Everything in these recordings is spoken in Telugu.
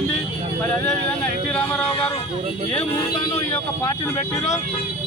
ఉంది. మరి అదేవిధంగా ఎన్టీ రామారావు గారు ఏ ముహూర్తంలో ఈ యొక్క పార్టీని పెట్టిరో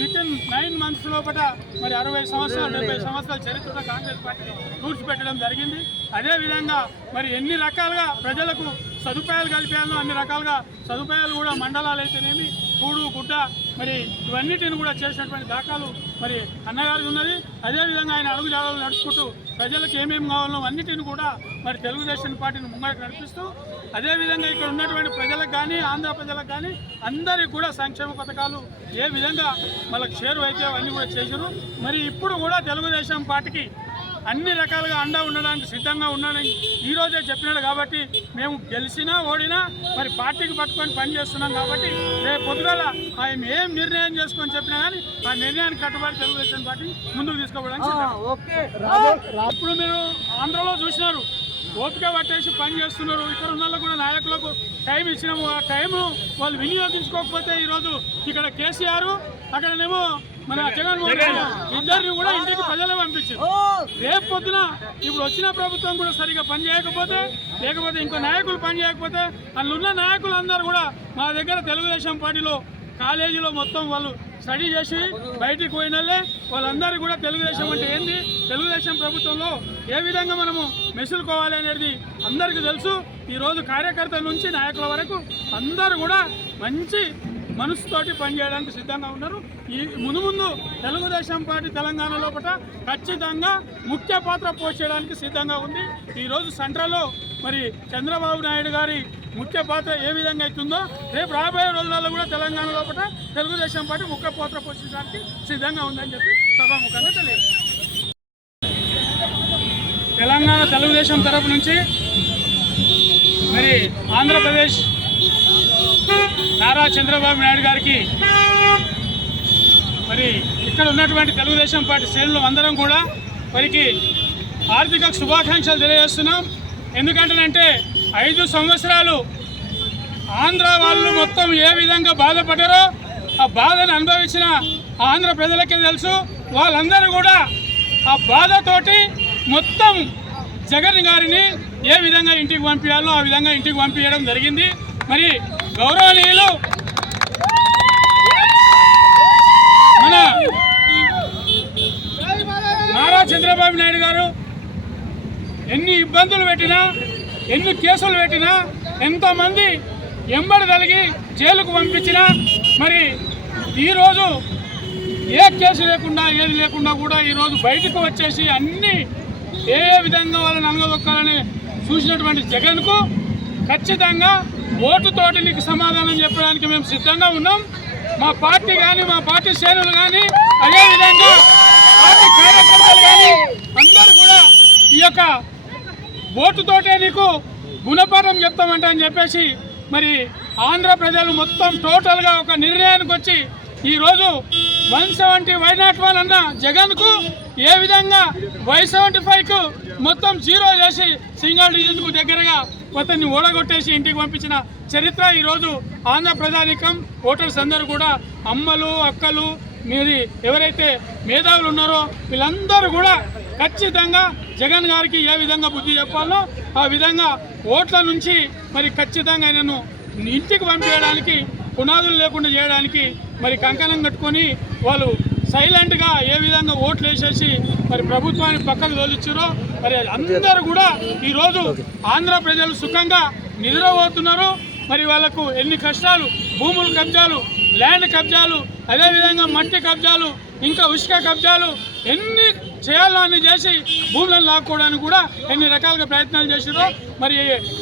విత్ ఇన్ నైన్ మంత్స్ లోపల మరి అరవై సంవత్సరాలు డెబ్బై సంవత్సరాల చరిత్రలో కాంగ్రెస్ పార్టీని పూడ్చిపెట్టడం జరిగింది. అదేవిధంగా మరి ఎన్ని రకాలుగా ప్రజలకు సదుపాయాలు కల్పించాలో అన్ని రకాలుగా సదుపాయాలు కూడా మండలాలు అయితేనేమి కూడు గుడ్డ మరి ఇవన్నిటిని కూడా చేసినటువంటి దాఖలు మరి అన్నగారికి ఉన్నది. అదేవిధంగా ఆయన అడుగు జాడలు నడుచుకుంటూ ప్రజలకు ఏమేమి కావాలో అన్నిటిని కూడా మరి తెలుగుదేశం పార్టీని ముంగడికి నడిపిస్తూ అదేవిధంగా ఇక్కడ ఉన్నటువంటి ప్రజలకు కానీ ఆంధ్ర ప్రజలకు కానీ అందరికి కూడా సంక్షేమ పథకాలు ఏ విధంగా వాళ్ళకి షేరు అయితే అవన్నీ కూడా చేశారు. మరి ఇప్పుడు కూడా తెలుగుదేశం పార్టీకి అన్ని రకాలుగా అండా ఉండడానికి సిద్ధంగా ఉన్నానని ఈ రోజే చెప్పినాడు కాబట్టి మేము గెలిచినా ఓడినా మరి పార్టీకి పట్టుకొని పని చేస్తున్నాం కాబట్టి రేపు పొద్దుగల ఆయన ఏం నిర్ణయం చేసుకొని చెప్పినా కానీ ఆ నిర్ణయానికి కట్టుబడి తెలుగుదేశం పార్టీ ముందుకు తీసుకోవడానికి ఇప్పుడు మీరు ఆంధ్రలో చూసినారు ఓపిక పట్టేసి పని చేస్తున్నారు. ఇక్కడ ఉన్న కూడా నాయకులకు టైం ఇచ్చినాము. ఆ టైం వాళ్ళు వినియోగించుకోకపోతే ఈరోజు ఇక్కడ కేసీఆర్ అక్కడనేమో మన జగన్మోహన్ ఇద్దరిని కూడా ఇంటికి ప్రజలే పంపించారు. రేపు పొద్దున ఇప్పుడు వచ్చిన ప్రభుత్వం కూడా సరిగా పని చేయకపోతే లేకపోతే ఇంకో నాయకులు పని చేయకపోతే అందులో ఉన్న నాయకులు అందరూ కూడా మా దగ్గర తెలుగుదేశం పార్టీలో కాలేజీలో మొత్తం వాళ్ళు స్టడీ చేసి బయటికి పోయినలే వాళ్ళందరూ కూడా తెలుగుదేశం అంటే ఏంది? తెలుగుదేశం ప్రభుత్వంలో ఏ విధంగా మనము మెసులుకోవాలి అనేది అందరికీ తెలుసు. ఈరోజు కార్యకర్తల నుంచి నాయకుల వరకు అందరూ కూడా మంచి మనసుతోటి పనిచేయడానికి సిద్ధంగా ఉన్నారు. ఈ ముందు ముందు తెలుగుదేశం పార్టీ తెలంగాణ లోపల ఖచ్చితంగా ముఖ్య పాత్ర పోషేయడానికి సిద్ధంగా ఉంది. ఈరోజు సెంట్రల్లో మరి చంద్రబాబు నాయుడు గారి ముఖ్య పాత్ర ఏ విధంగా అవుతుందో రేపు రాబోయే రోజులలో కూడా తెలంగాణ లోపల తెలుగుదేశం పార్టీ ముఖ్య పాత్ర పోషించడానికి సిద్ధంగా ఉందని చెప్పి సభాముఖంగా తెలియదు తెలంగాణ తెలుగుదేశం తరపు నుంచి మరి ఆంధ్రప్రదేశ్ నారా చంద్రబాబు నాయుడు గారికి. మరి ఇక్కడ ఉన్నటువంటి తెలుగుదేశం పార్టీ శ్రేణులు అందరం కూడా వారికి ఆర్థిక శుభాకాంక్షలు తెలియజేస్తున్నాం. ఎందుకంటేనంటే ఐదు సంవత్సరాలు ఆంధ్ర వాళ్ళు మొత్తం ఏ విధంగా బాధపడ్డారో ఆ బాధను అనుభవించిన ఆంధ్ర ప్రజలకే తెలుసు. వాళ్ళందరూ కూడా ఆ బాధతోటి మొత్తం జగన్ గారిని ఏ విధంగా ఇంటికి పంపించాలో ఆ విధంగా ఇంటికి పంపించడం జరిగింది. మరి గౌరవనీయులు. మన నారా చంద్రబాబు నాయుడు గారు ఎన్ని ఇబ్బందులు పెట్టినా ఎన్ని కేసులు పెట్టినా ఎంతమంది ఎంబడి తలిగి జైలుకు పంపించినా మరి ఈరోజు ఏ కేసు లేకుండా ఏది లేకుండా కూడా ఈరోజు బయటకు వచ్చేసి అన్ని ఏ విధంగా వాళ్ళని అనగదొక్కాలని చూసినటువంటి జగన్కు ఖచ్చితంగా ఓటుతోటి నీకు సమాధానం చెప్పడానికి మేము సిద్ధంగా ఉన్నాం. మా పార్టీ కానీ మా పార్టీ శ్రేణులు కానీ అదేవిధంగా పార్టీ కార్యకర్తలు కానీ అందరూ కూడా ఈ యొక్క ఓటుతోటే నీకు గుణపాఠం చెప్తామంట అని చెప్పేసి మరి ఆంధ్ర ప్రజలు మొత్తం టోటల్గా ఒక నిర్ణయానికి వచ్చి ఈరోజు one seventy why not one అన్న జగన్కు ఏ విధంగా వై సెవెంటీ ఫైవ్కు మొత్తం జీరో చేసి సింగల్ డిజిట్కు దగ్గరగా అతన్ని ఓడగొట్టేసి ఇంటికి పంపించిన చరిత్ర ఈరోజు ఆంధ్ర ప్రజానికం ఓటర్స్ అందరూ కూడా అమ్మలు అక్కలు మీది ఎవరైతే మేధావులు ఉన్నారో వీళ్ళందరూ కూడా ఖచ్చితంగా జగన్ గారికి ఏ విధంగా బుద్ధి చెప్పాలో ఆ విధంగా ఓట్ల నుంచి మరి ఖచ్చితంగా ఆయనను ఇంటికి పంపించడానికి పునాదులు లేకుండా చేయడానికి మరి కంకణం కట్టుకొని వాళ్ళు సైలెంట్గా ఏ విధంగా ఓట్లు వేసేసి మరి ప్రభుత్వాన్ని పక్కకు తోలిచ్చారో మరి అందరూ కూడా ఈరోజు ఆంధ్ర ప్రజలు సుఖంగా నిద్రపోతున్నారు. మరి వాళ్ళకు ఎన్ని కష్టాలు భూములు కబ్జాలు ల్యాండ్ కబ్జాలు అదేవిధంగా మట్టి కబ్జాలు ఇంకా ఉష్క కబ్జాలు ఎన్ని చేయాలో అన్ని చేసి భూములను లాక్కోవడానికి కూడా ఎన్ని రకాలుగా ప్రయత్నాలు చేసారో మరి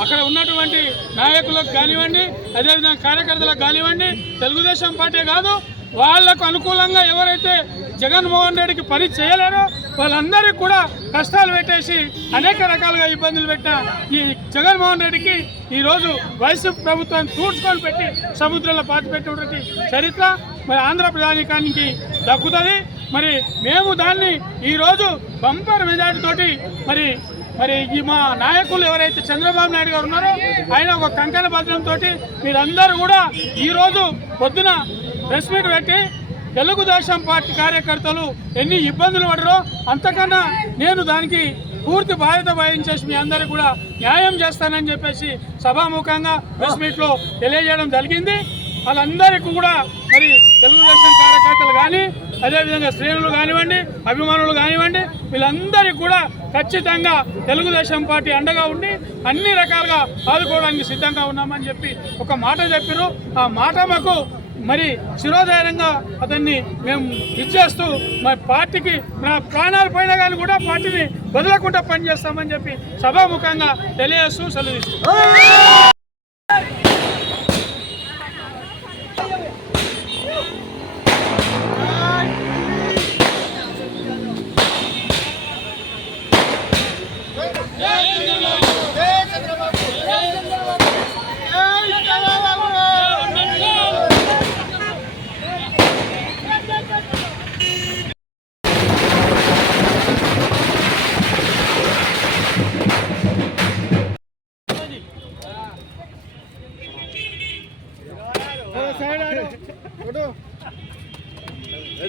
అక్కడ ఉన్నటువంటి నాయకులకు కానివ్వండి అదేవిధంగా కార్యకర్తలకు కానివ్వండి తెలుగుదేశం పార్టీ కాదు వాళ్ళకు అనుకూలంగా ఎవరైతే జగన్మోహన్ రెడ్డికి పని చేయలేరో వాళ్ళందరికీ కూడా కష్టాలు పెట్టేసి అనేక రకాలుగా ఇబ్బందులు పెట్టిన ఈ జగన్మోహన్ రెడ్డికి ఈరోజు వయసు ప్రభుత్వాన్ని తూడ్చుకొని పెట్టి సముద్రంలో పాతిపెట్టినటువంటి చరిత్ర మరి ఆంధ్ర ప్రజానికానికి దక్కుతుంది. మరి మేము దాన్ని ఈరోజు బంపర్ మెజార్టీతోటి మరి మరి ఈ మా నాయకులు ఎవరైతే చంద్రబాబు నాయుడు గారు ఉన్నారో ఆయన ఒక కంకణ భద్రంతో మీరందరూ కూడా ఈరోజు పొద్దున ప్రెస్ మీట్ పెట్టి తెలుగుదేశం పార్టీ కార్యకర్తలు ఎన్ని ఇబ్బందులు పడరో అంతకన్నా నేను దానికి పూర్తి బాధ్యత వహించేసి మీ అందరికీ కూడా న్యాయం చేస్తానని చెప్పేసి సభాముఖంగా ప్రెస్ మీట్లో తెలియజేయడం జరిగింది. వాళ్ళందరికీ కూడా మరి తెలుగుదేశం కార్యకర్తలు కానీ అదేవిధంగా శ్రేణులు కానివ్వండి అభిమానులు కానివ్వండి వీళ్ళందరికీ కూడా ఖచ్చితంగా తెలుగుదేశం పార్టీ అండగా ఉండి అన్ని రకాలుగా ఆదుకోవడానికి సిద్ధంగా ఉన్నామని చెప్పి ఒక మాట చెప్పారు ఆ మాట మాకు మరి శిరోధైర్యంగా అతన్ని మేము ఇచ్చేస్తూ మా పార్టీకి నా ప్రాణాలు పోయినా కానీ కూడా పార్టీని వదలకుండా పనిచేస్తామని చెప్పి సభాముఖంగా తెలియజేస్తూ సెలవు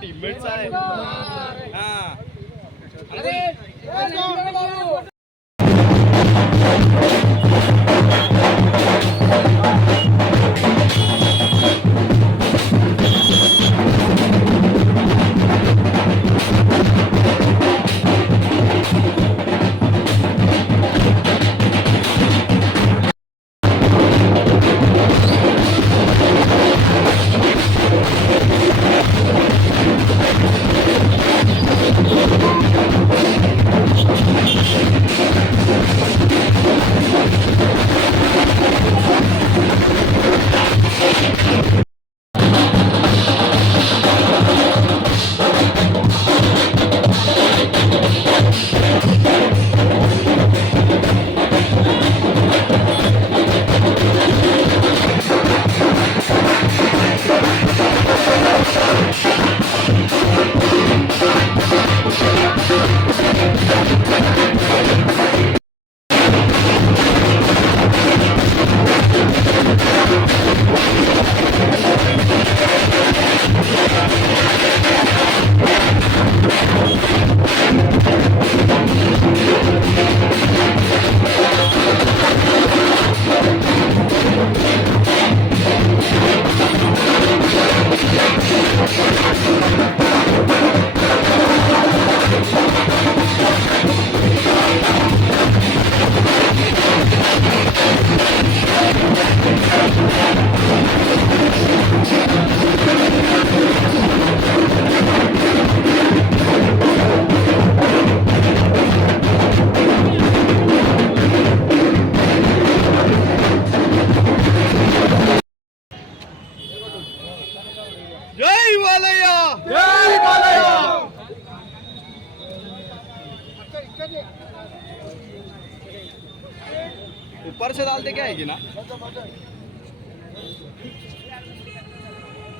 टीममेट्स आहे हा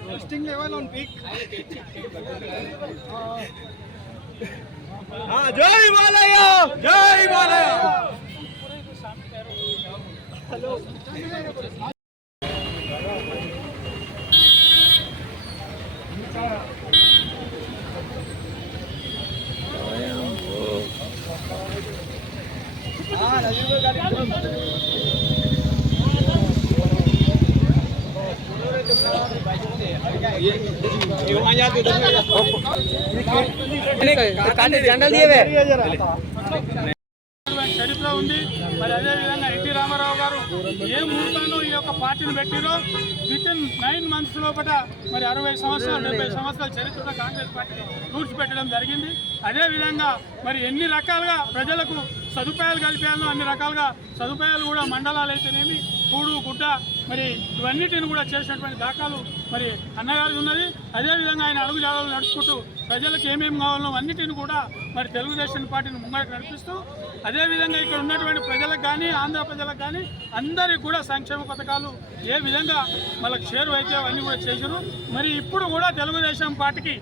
Testing level on peak. हाँ जय हिमालया जय हिमालया జెండలు తీయవే చరిత్ర ఉంది. మరి అదే విధంగా ఎన్టీ రామారావు గారు ఏ ముహూర్తంలో ఈ యొక్క పార్టీని పెట్టిరో విత్ ఇన్ నైన్ మంత్స్ లోపల మరి అరవై సంవత్సరాలు డెబ్బై సంవత్సరాల చరిత్రలో కాంగ్రెస్ పార్టీని పెట్టడం జరిగింది. అదేవిధంగా మరి ఎన్ని రకాలుగా ప్రజలకు సదుపాయాలు కల్పించాలో అన్ని రకాలుగా సదుపాయాలు కూడా మండలాలు అయితేనేమి కూడు గుడ్డ మరి ఇవన్నిటిని కూడా చేసినటువంటి దాఖలు మరి అన్నగారికి ఉన్నది. అదేవిధంగా ఆయన అడుగు జాడలు నడుచుకుంటూ ప్రజలకు ఏమేమి కావాలో అన్నిటిని కూడా మరి తెలుగుదేశం పార్టీని ముంగడికి నడిపిస్తూ అదేవిధంగా ఇక్కడ ఉన్నటువంటి ప్రజలకు కానీ ఆంధ్ర ప్రజలకు కానీ అందరికీ కూడా సంక్షేమ పథకాలు ఏ విధంగా వాళ్ళకి షేర్ అయితే అవన్నీ కూడా చేశారు. మరి ఇప్పుడు కూడా తెలుగుదేశం పార్టీకి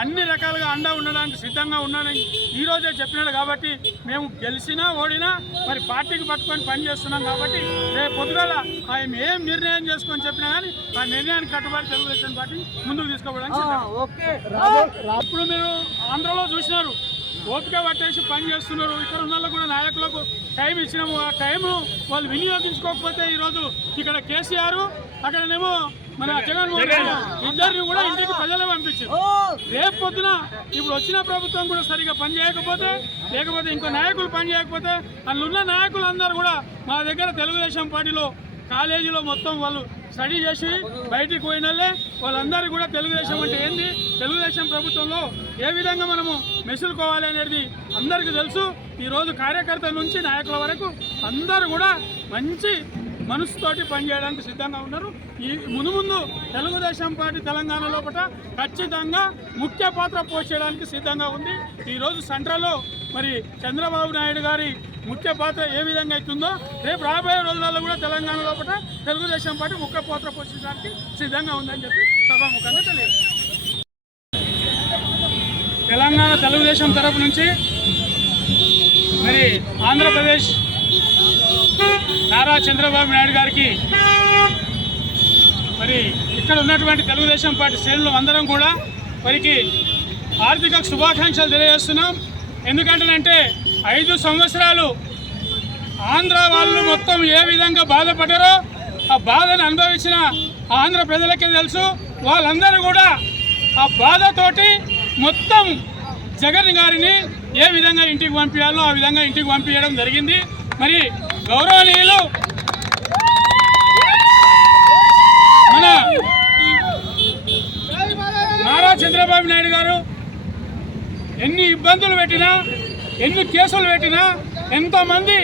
అన్ని రకాలుగా అండా ఉండడానికి సిద్ధంగా ఉన్నానని ఈ రోజే చెప్పినాడు కాబట్టి మేము గెలిచినా ఓడినా మరి పార్టీకి పట్టుకొని పని చేస్తున్నాం కాబట్టి రేపు పొద్దుగాల ఆయన ఏం నిర్ణయం చేసుకొని చెప్పినా కానీ ఆ నిర్ణయానికి కట్టుబడి తెలుగుదేశం పార్టీ ముందుకు తీసుకోవడానికి. ఇప్పుడు మీరు ఆంధ్రలో చూసినారు ఓపిక పట్టేసి పని చేస్తున్నారు. ఇక్కడ ఉన్న కూడా నాయకులకు టైం ఇచ్చినాము. ఆ టైం వాళ్ళు వినియోగించుకోకపోతే ఈరోజు ఇక్కడ కేసీఆర్ అక్కడనేమో మన జగన్మోహన్ రెడ్డి ఇద్దరిని కూడా ఇంటికి ప్రజలే పంపించారు. రేపు పొద్దున ఇప్పుడు వచ్చిన ప్రభుత్వం కూడా సరిగా పని చేయకపోతే లేకపోతే ఇంకో నాయకులు పని చేయకపోతే అందులో ఉన్న నాయకులు అందరూ కూడా మా దగ్గర తెలుగుదేశం పార్టీలో కాలేజీలో మొత్తం వాళ్ళు స్టడీ చేసి బయటికి పోయిన వాళ్ళే వాళ్ళందరూ కూడా తెలుగుదేశం అంటే ఏంది? తెలుగుదేశం ప్రభుత్వంలో ఏ విధంగా మనము మెసులుకోవాలి అనేది అందరికీ తెలుసు. ఈరోజు కార్యకర్తల నుంచి నాయకుల వరకు అందరూ కూడా మంచి మనసుతోటి పనిచేయడానికి సిద్ధంగా ఉన్నారు. ఈ ముందు ముందు తెలుగుదేశం పార్టీ తెలంగాణ లోపల ఖచ్చితంగా ముఖ్య పాత్ర పోషేయడానికి సిద్ధంగా ఉంది. ఈరోజు సెంట్రల్లో మరి చంద్రబాబు నాయుడు గారి ముఖ్య పాత్ర ఏ విధంగా అవుతుందో రేపు రాబోయే రోజులలో కూడా తెలంగాణ లోపల తెలుగుదేశం పార్టీ ముఖ్య పాత్ర పోషించడానికి సిద్ధంగా ఉందని చెప్పి సభాముఖంగా తెలియదు తెలంగాణ తెలుగుదేశం తరపు నుంచి మరి ఆంధ్రప్రదేశ్ నారా చంద్రబాబు నాయుడు గారికి మరి ఇక్కడ ఉన్నటువంటి తెలుగుదేశం పార్టీ శ్రేణులు అందరం కూడా వారికి ఆర్థిక శుభాకాంక్షలు తెలియజేస్తున్నాం. ఎందుకంటేనంటే ఐదు సంవత్సరాలు ఆంధ్ర వాళ్ళు మొత్తం ఏ విధంగా బాధపడ్డారో ఆ బాధను అనుభవించిన ఆంధ్ర ప్రజలకే తెలుసు. వాళ్ళందరూ కూడా ఆ బాధతోటి మొత్తం జగన్ గారిని ఏ విధంగా ఇంటికి పంపించాలో ఆ విధంగా ఇంటికి పంపించడం జరిగింది. మరి గౌరవనీయులు మన నారా చంద్రబాబు నాయుడు గారు ఎన్ని ఇబ్బందులు పెట్టినా ఎన్ని కేసులు పెట్టినా ఎంతోమంది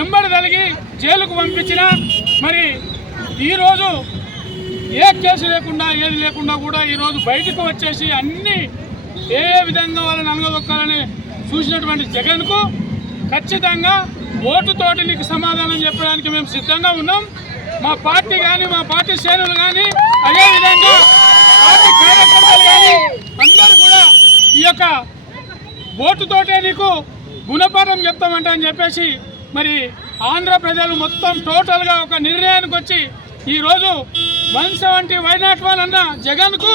ఎంబడి తలిగి జైలుకు పంపించినా మరి ఈరోజు ఏ కేసు లేకుండా ఏది లేకుండా కూడా ఈరోజు బయటకు వచ్చేసి అన్ని ఏ ఏ విధంగా వాళ్ళని అనగదొక్కాలని చూసినటువంటి జగన్కు ఖచ్చితంగా ఓటుతోటి నీకు సమాధానం చెప్పడానికి మేము సిద్ధంగా ఉన్నాం. మా పార్టీ కానీ మా పార్టీ శ్రేణులు కానీ అదేవిధంగా పార్టీ కార్యకర్తలు కానీ అందరూ కూడా ఈ యొక్క ఓటుతోటే నీకు గుణపాఠం చెప్తామంట అని చెప్పేసి మరి ఆంధ్ర ప్రజలు మొత్తం టోటల్గా ఒక నిర్ణయానికి వచ్చి ఈరోజు one seventy why not one అన్న జగన్కు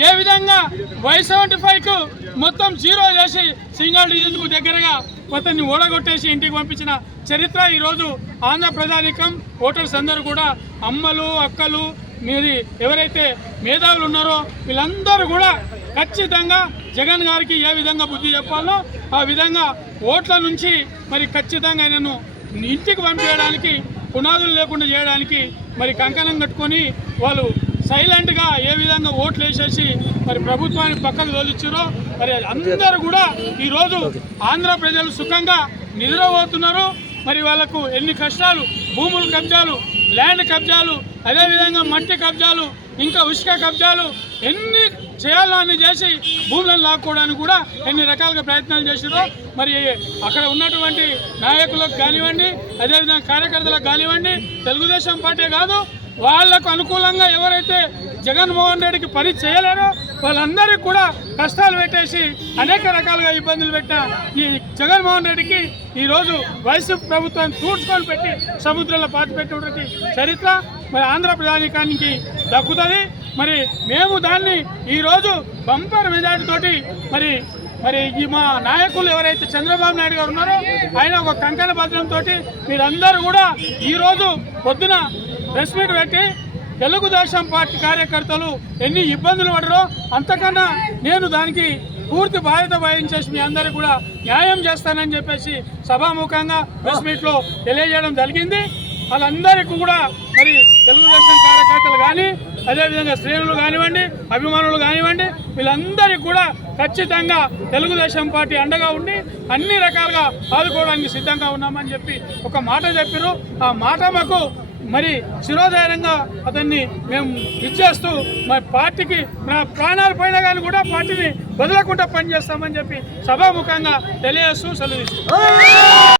ఏ విధంగా వై సెవెంటీ ఫైవ్కు మొత్తం జీరో చేసి సింగల్ డిజిట్కు దగ్గరగా మొత్తాన్ని ఓడగొట్టేసి ఇంటికి పంపించిన చరిత్ర ఈరోజు ఆంధ్ర ప్రజానికం ఓటర్స్ అందరూ కూడా అమ్మలు అక్కలు మీది ఎవరైతే మేధావులు ఉన్నారో వీళ్ళందరూ కూడా ఖచ్చితంగా జగన్ గారికి ఏ విధంగా బుద్ధి చెప్పాలో ఆ విధంగా ఓట్ల నుంచి మరి ఖచ్చితంగా ఆయనను ఇంటికి పంపించడానికి పునాదులు లేకుండా చేయడానికి మరి కంకణం కట్టుకొని వాళ్ళు సైలెంట్గా ఏ విధంగా ఓట్లు వేసేసి మరి ప్రభుత్వాన్ని పక్కకు తోలిచ్చారో మరి అందరూ కూడా ఈరోజు ఆంధ్ర ప్రజలు సుఖంగా నిద్రపోతున్నారు. మరి వాళ్ళకు ఎన్ని కష్టాలు? భూములు కబ్జాలు ల్యాండ్ కబ్జాలు అదేవిధంగా మట్టి కబ్జాలు ఇంకా ఉష్క కబ్జాలు ఎన్ని చేయాలో అన్ని చేసి భూములను లాక్కోవడానికి కూడా ఎన్ని రకాలుగా ప్రయత్నాలు చేసారో మరి అక్కడ ఉన్నటువంటి నాయకులకు కానివ్వండి అదేవిధంగా కార్యకర్తలకు కానివ్వండి తెలుగుదేశం పార్టీ కాదు వాళ్ళకు అనుకూలంగా ఎవరైతే జగన్మోహన్ రెడ్డికి పని చేయలేరో వాళ్ళందరికీ కూడా కష్టాలు పెట్టేసి అనేక రకాలుగా ఇబ్బందులు పెట్టిన ఈ జగన్మోహన్ రెడ్డికి ఈరోజు వయసు ప్రభుత్వాన్ని తూడ్చుకొని పెట్టి సముద్రంలో పాటు పెట్టినటువంటి చరిత్ర మరి ఆంధ్ర ప్రజానికానికి దక్కుతుంది. మరి మేము దాన్ని ఈరోజు బంపర్ మెజార్టీతోటి మరి మరి ఈ మా నాయకులు ఎవరైతే చంద్రబాబు నాయుడు గారు ఉన్నారో ఆయన ఒక కంకణ భద్రంతో మీరందరూ కూడా ఈరోజు పొద్దున ప్రెస్ మీట్ పెట్టి తెలుగుదేశం పార్టీ కార్యకర్తలు ఎన్ని ఇబ్బందులు పడరో అంతకన్నా నేను దానికి పూర్తి బాధ్యత వహించేసి మీ అందరికీ కూడా న్యాయం చేస్తానని చెప్పేసి సభాముఖంగా ప్రెస్ మీట్లో తెలియజేయడం జరిగింది. వాళ్ళందరికీ కూడా మరి తెలుగుదేశం కార్యకర్తలు కానీ అదేవిధంగా శ్రేణులు కానివ్వండి అభిమానులు కానివ్వండి వీళ్ళందరికీ కూడా ఖచ్చితంగా తెలుగుదేశం పార్టీ అండగా ఉండి అన్ని రకాలుగా ఆదుకోవడానికి సిద్ధంగా ఉన్నామని చెప్పి ఒక మాట చెప్పారు ఆ మాట మాకు మరి శిరోధైర్యంగా అతన్ని మేము ఇచ్చేస్తూ మా పార్టీకి నా ప్రాణాల పైన కానీ కూడా పార్టీని వదలకుండా పనిచేస్తామని చెప్పి సభాముఖంగా తెలియజేస్తూ సెలవు